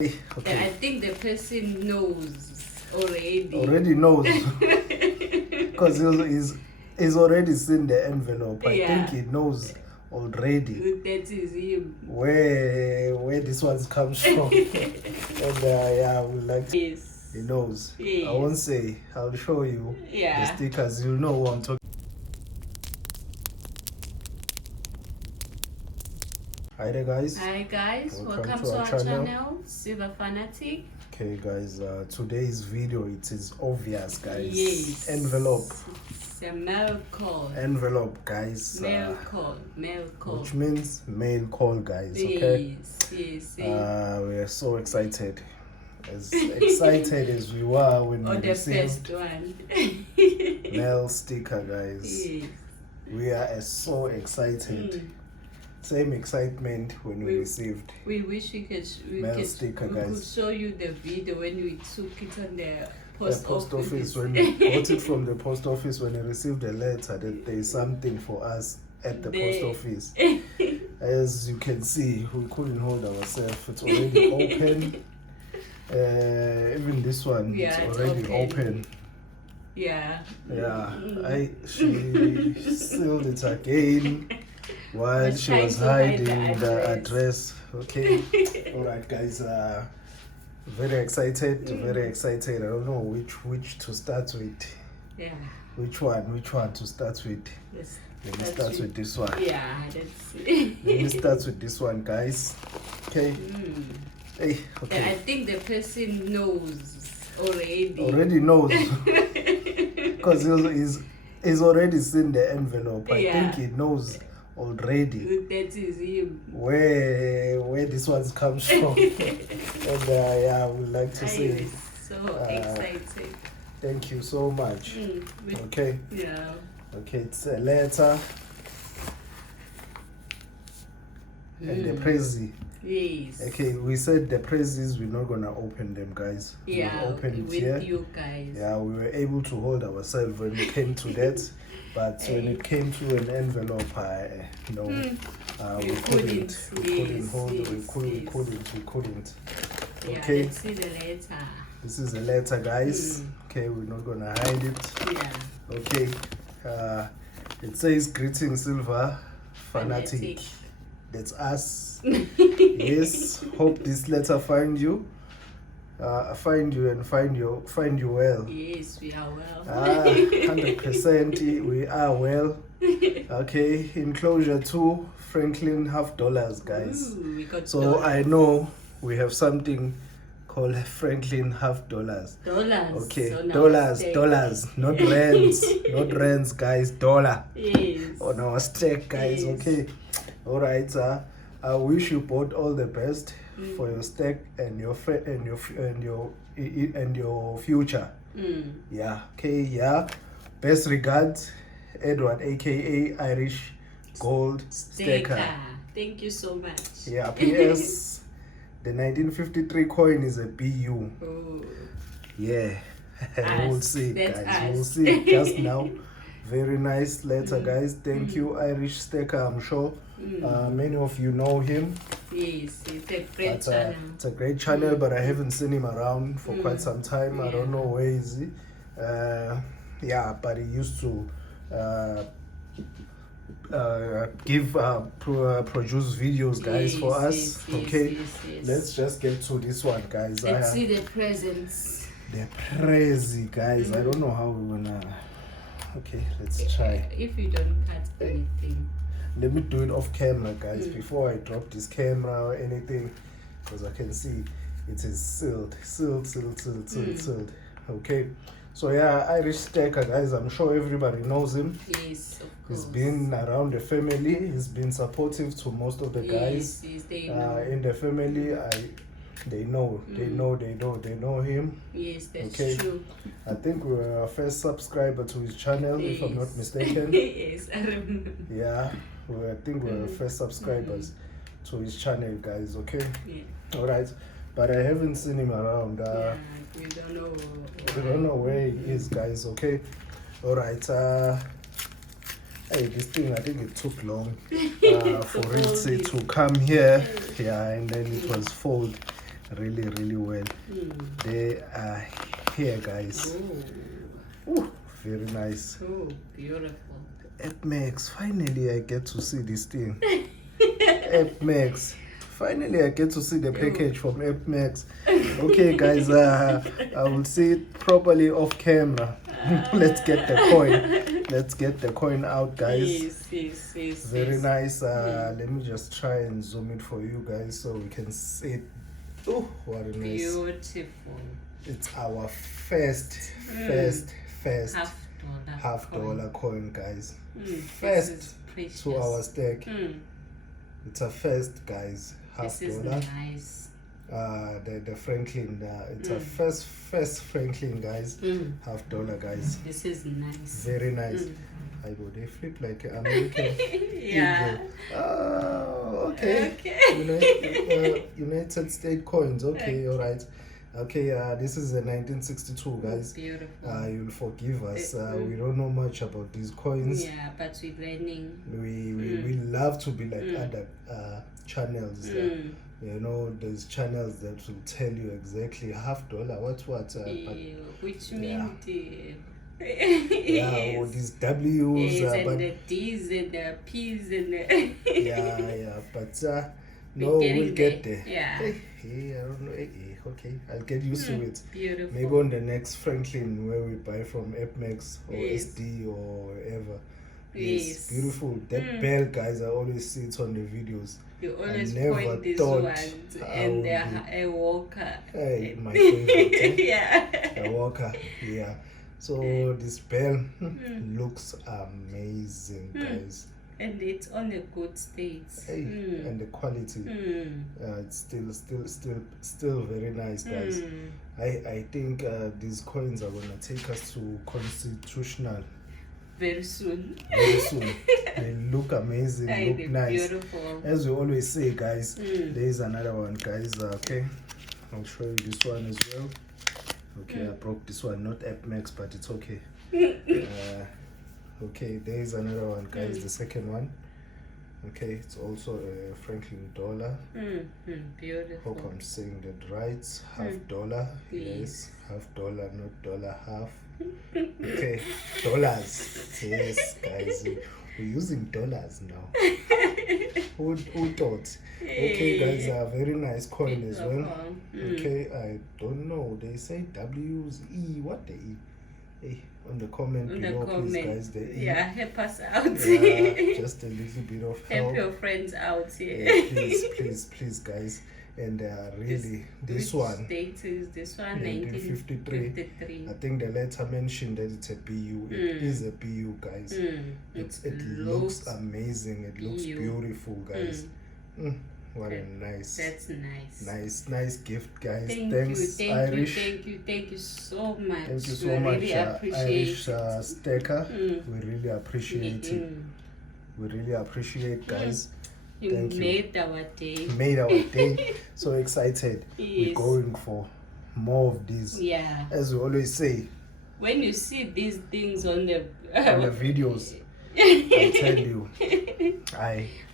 Okay. I think the person knows already. Already knows. Because he's already seen the envelope. I think he knows already. That is him. Where this one comes from. And I would like to. Yes. He knows. Yes. I won't say. I'll show you the stickers. You'll know who I'm talking. Hi there, guys. Hi guys, welcome to our channel, Silver Fanatic. Okay guys, today's video, it is obvious guys. Yes. Envelope. It's a mail call. Envelope guys. Mail call. Which means mail call guys, okay? Yes. We are so excited. As excited as we were when we received the first one. mail sticker guys. Yes. We are so excited. Same excitement when we received. We wish we could sticker, guys. We could show you the video when we took it on the post office. When we got it from the post office, when we received a letter that there is something for us at the post office. As you can see, we couldn't hold ourselves. It's already open. Even this one, it's already open. Yeah. She sealed it again while she was hiding the address. Okay. All right guys, very excited. I don't know which to start with. Which one to start with? Let me start with this one. Let's see. Let me start with this one guys. Okay. Hey, okay. I think the person knows already. Already knows. Because he's already seen the envelope. I think he knows already. That is him. Where this one comes from. And I would like to say so excited. Thank you so much. Okay. Yeah. Okay, it's a letter. And the prezi. Yes. Okay, we said the prezis, we're not gonna open them, guys. Yeah, we'll open with it here. You guys. Yeah, we were able to hold ourselves when it came to that, but when it came to an envelope, we couldn't hold it. We couldn't. Okay. Let's see the letter. This is a letter, guys. Okay, we're not gonna hide it. Yeah. Okay. It says, "Greetings, Silver Fanatic." That's us. Yes. Hope this letter find you and find you well. Yes, we are well. 100% we are well. Okay. Enclosure 2, Franklin $50, guys. Ooh, we got so dollars. I know we have something called Franklin $50. Dollars. Okay. Dollars. Not rands. Not rands, guys. Dollar. Yes. On our stack, guys. Yes. Okay. All right, I wish you both all the best for your stack and your future. Yeah. Okay. Yeah. Best regards, Edward, aka Irish Gold Stacker. Thank you so much. Yeah. PS. The 1953 coin is a BU. Oh. Yeah. We'll see, That's guys. We'll see just now. Very nice letter, guys. Thank you, Irish Stacker. I'm sure many of you know him. Yes, it's a great channel. It's a great channel, but I haven't seen him around for quite some time. I don't know where is he. But he used to produce videos, guys, for us. Okay, let's just get to this one, guys. Let's see the presents. The prezi, guys. I don't know how we're gonna. Okay, let's try. If you don't cut anything, let me do it off camera, guys, before I drop this camera or anything, because I can see it is sealed. Okay, so Irish Stacker, guys, I'm sure everybody knows him. Yes, of course. He's been around the family. He's been supportive to most of the guys. Yes, they know. In the family. They know him. Yes, that's true. I think we were our first subscriber to his channel, if I'm not mistaken. Yes, I remember. Yeah, I think we were first subscribers to his channel, guys. Okay. Yeah. All right, but I haven't seen him around. We don't know. We don't know where he is, guys. Okay. All right. Hey, this thing, I think it took long for it to come here. Yeah, and then it was folded. really well. They are here, guys. Ooh, very nice. Oh, beautiful. Max, finally I get to see this thing. Max, finally I get to see the package from Max. Okay, guys, I will see it properly off camera. Let's get the coin. Let's get the coin out, guys. Yes. Very nice. Let me just try and zoom it for you guys so we can see it. Oh, what a nice. Beautiful. It's our first half dollar coin, guys. First to our stack. It's a first, guys. Half this dollar. Is nice. The Franklin. It's a first Franklin, guys. Half dollar, guys. This is nice. Very nice. I go. They flip like an American. Yeah. Okay. United States coins. Okay, all right. Okay, this is a 1962, guys. Beautiful. You'll forgive us. We don't know much about these coins. Yeah, but we're learning. We love to be like other channels. You know, there's channels that will tell you exactly half dollar. What's what? Which means yeah, all these W's, and the D's and the P's and the yeah, but no, we'll get there. Yeah. Hey, I don't know. Okay, I'll get used to it. Beautiful. Maybe on the next Franklin where we buy from Max or SD or whatever. Yes, beautiful. That bell, guys, I always see it on the videos. You always point these ones and a walker. Hey, my favorite. Yeah. A walker, yeah. So this bell looks amazing, guys. And it's on a good state. Hey, and the quality, it's still very nice, guys. I think these coins are gonna take us to constitutional very soon. They look amazing, look nice. Beautiful. As we always say, guys, there is another one, guys. Okay, I'll show you this one as well. Okay, I broke this one, not Max, but it's okay. Okay, there is another one, guys. The second one. Okay, it's also a Franklin dollar. Beautiful. Hope I'm saying that right. Half dollar. Yes, half dollar, not dollar half. Okay, dollars. Yes, guys, we're using dollars now. Who thought? Okay, guys, a very nice coin as well. Okay, I don't know. They say W's E. What the E? Hey, on the comment below, please, guys. The E. Yeah, help us out. Yeah, just a little bit of help. Help your friends out here. Yeah, please, guys. And really, this one. Date is this one? 1953. I think the letter mentioned that it's a BU. It is a BU, guys. It looks amazing. It looks beautiful, guys. What a nice. That's nice. Nice gift, guys. Thanks, Irish. Thank you so much. Thank you so much, really appreciate Irish stacker. We really appreciate it. We really appreciate, guys. You made our day. Made our day. So excited. We're going for more of these. Yeah. As we always say. When you see these things on the videos, I tell you.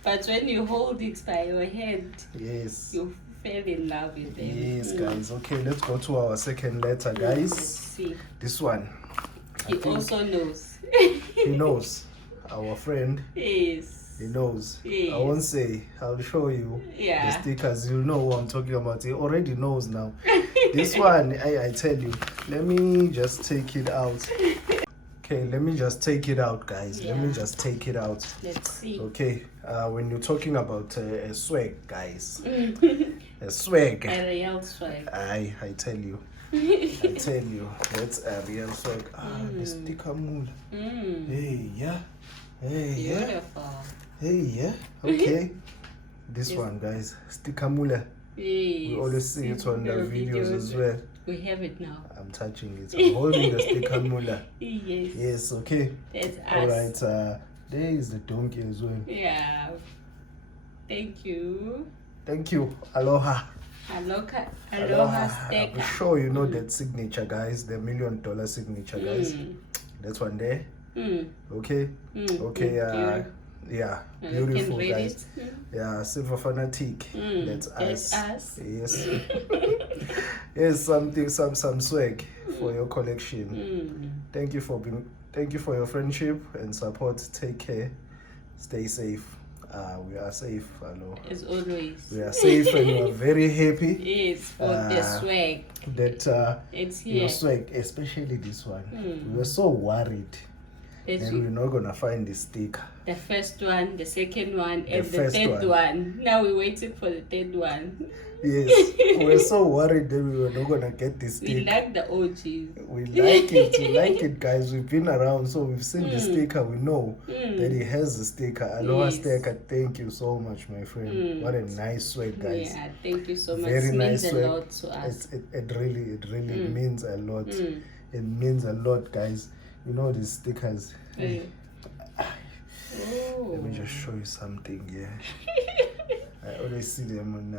But when you hold it by your hand, yes, you fell in love with them. Yes, guys. Okay, let's go to our second letter, guys. Let's see. This one. He also knows. He knows. Our friend. Yes. He knows. Yes. I won't say. I'll show you the stickers. You'll know what I'm talking about. He already knows now. This one, I tell you. Let me just take it out. Okay, let me just take it out, guys. Let me just take it out. Let's see. Okay, when you're talking about a swag, guys. A swag. A real swag. I tell you. I tell you. That's a real swag. The sticker moon. Hey, yeah. Hey, beautiful. Hey, yeah. Okay. This one, guys. Sticker mula. Yes. We always see it on the videos as well. We have it now. I'm touching it. I'm holding the sticker mula. Yes. Yes, okay. That's us. Alright, there is the donkey as well. Yeah. Thank you. Thank you. Aloha. Aloha sticker. I'm sure you know that signature, guys. The $1 million signature, guys. That one there. Okay. Okay. Yeah, You beautiful, can read guys. it. Yeah, Silver Fanatic. That's That's us. us. Yes. Here's some swag for your collection. Thank you for your friendship and support. Take care. Stay safe. We are safe. Hello. As always. We are safe and we are very happy. Yes, for the swag. That It's your here. swag, especially this one. We were so worried that we're not gonna find the sticker. The first one, the second one, and the first third one. one. Now we're waiting for the third one. Yes, we were so worried that we were not gonna get this sticker. We like the OGs. We like it. We like it, guys. We've been around, so we've seen the sticker. We know that it has the sticker. Aloha sticker. Thank you so much, my friend. What a nice swag, guys. Yeah, thank you so much. Very It nice means swag. a lot to us. It really means a lot. It means a lot, guys. You know these stickers. Oh. Let me just show you something here. I always see them on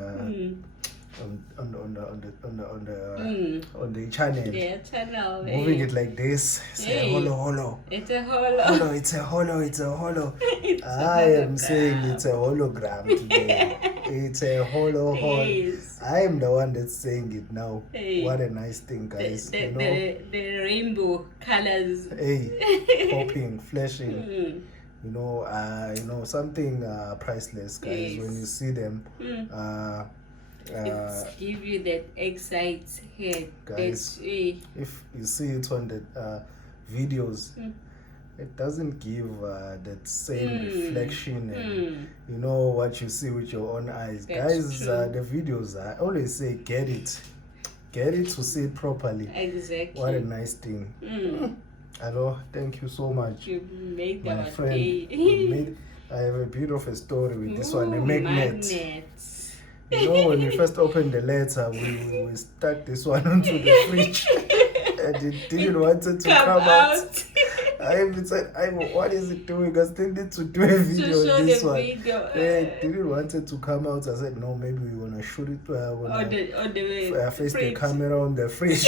the channel. Yeah, channel. Moving it like this. Say holo. It's a holo. Holo, it's a holo. I am saying it's a hologram today. It's a holo. Yes. I am the one that's saying it now. Hey. What a nice thing, guys. The rainbow colors. Hey, popping, flashing. You know something priceless, guys. Yes. When you see them, It give you that excitement, guys. If you see it on the videos, it doesn't give that same reflection and you know what you see with your own eyes. That's guys. true. The videos, I always say, get it to see it properly. Exactly. What a nice thing. Hello, thank you so much. You made My our friend, day. I have a beautiful story with this one, a Ooh, magnet. magnets. You know, when we first opened the letter, we stuck this one onto the fridge and it didn't want it to come out. I even said, what is it doing? I still need to do a video show on this the one. video. It didn't want it to come out. I said, no, maybe we're going to shoot it. On the Face the fridge. camera on the fridge.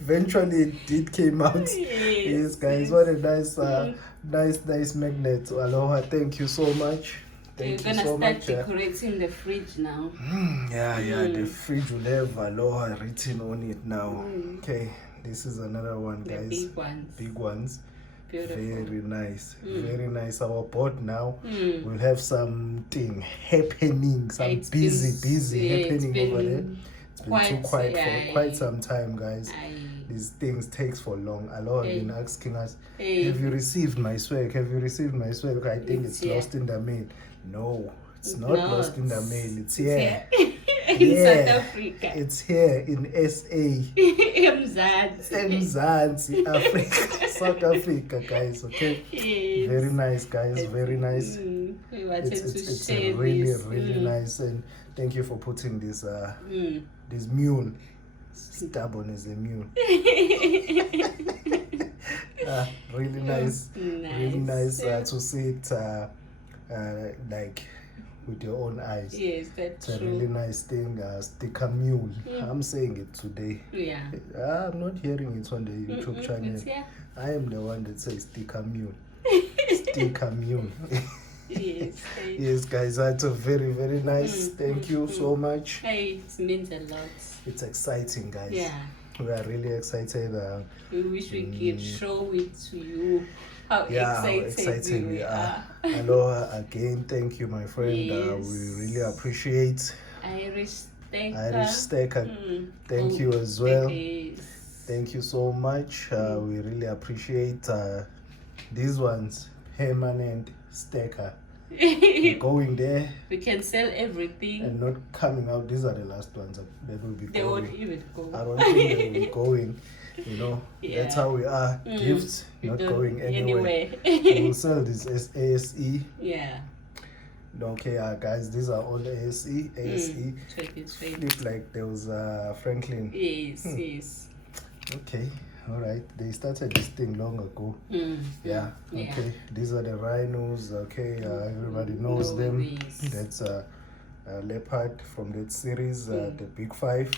Eventually, it did came out. Yes, guys, what a nice magnet. Aloha, thank you so much. Thank You're you so gonna much. start decorating the fridge now. The fridge will have Aloha written on it now. Okay, this is another one, The guys. big ones. Beautiful. Very nice. Very nice. Our board now will have something happening, It's busy happening been over there. It's been too quiet for quite some time, guys. These things takes for long. Aloha have been asking us, have you received my swag? Have you received my swag? I think it's lost in the mail. No, it's not lost in the mail. It's here. In South Africa. It's here in SA. Mzansi, Africa. South Africa, guys, okay? Yes. Very nice, guys. Very nice. We wanted It's to share really nice, and thank you for putting this this mule. Stubborn as a mule. Really nice. Really nice to see it like with your own eyes. Yes, that's it's a true. really nice thing. Sticker mule. I'm saying it today. Yeah. I'm not hearing it on the YouTube channel. I am the one that says sticker mule. Sticker mule. Yes. Yes, guys, that's a very nice. Thank you so much. Hey, it means a lot. It's exciting, guys. Yeah. We are really excited. We wish we could show it to you. How excited we are. Aloha again. Thank you, my friend. Yes. We really appreciate. Irish Staker. Thank you as well. Yes. Thank you so much. We really appreciate these ones. Permanent stacker. Going there. We can sell everything. And not coming out. These are the last ones that will be going. They won't even go. I don't think they will be going. You know, that's how we are. Gifts, not going anywhere. We will sell this as ASE. Yeah. Okay, guys, these are all ASE. Check it. Look like there was Franklin. Yes. Okay, all right. They started this thing long ago. Yeah. Okay. These are the rhinos. Okay, everybody knows them. That's leopard from that series, the Big Five.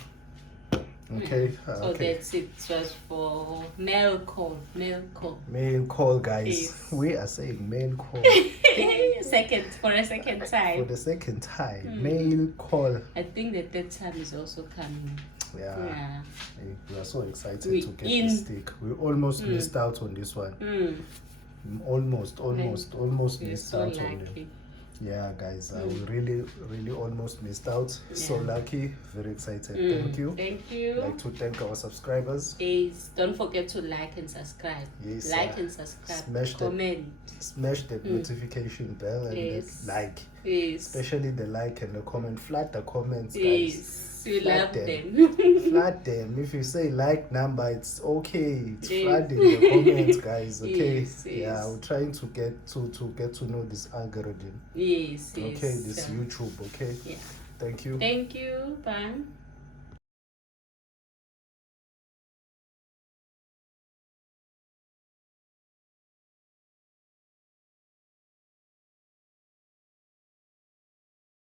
Okay. So Okay. that's it. Just for mail call. Mail call, guys. Yes. We are saying mail call. For a second time. For the second time, mail call. I think the third time is also coming. Yeah. Hey, we are so excited We to get this stick. We almost missed out on this one. Almost missed so out lucky. on it. Yeah, guys, we really almost missed out. So lucky, very excited. Thank you. Thank you. I'd like to thank our subscribers. Yes, don't forget to like and subscribe. Yes, like and subscribe. Smash comment. Smash that notification bell and that like. Yes. Especially the like and the comment. Flat the comments, guys. Yes. We Flat love them. Flat them. If you say like number, it's okay. It's flat in the comments, guys. Okay. Yes. Yeah, we're trying to get to know this algorithm. Yes. Okay, this YouTube. Okay. Yeah. Thank you. Thank you. Bye.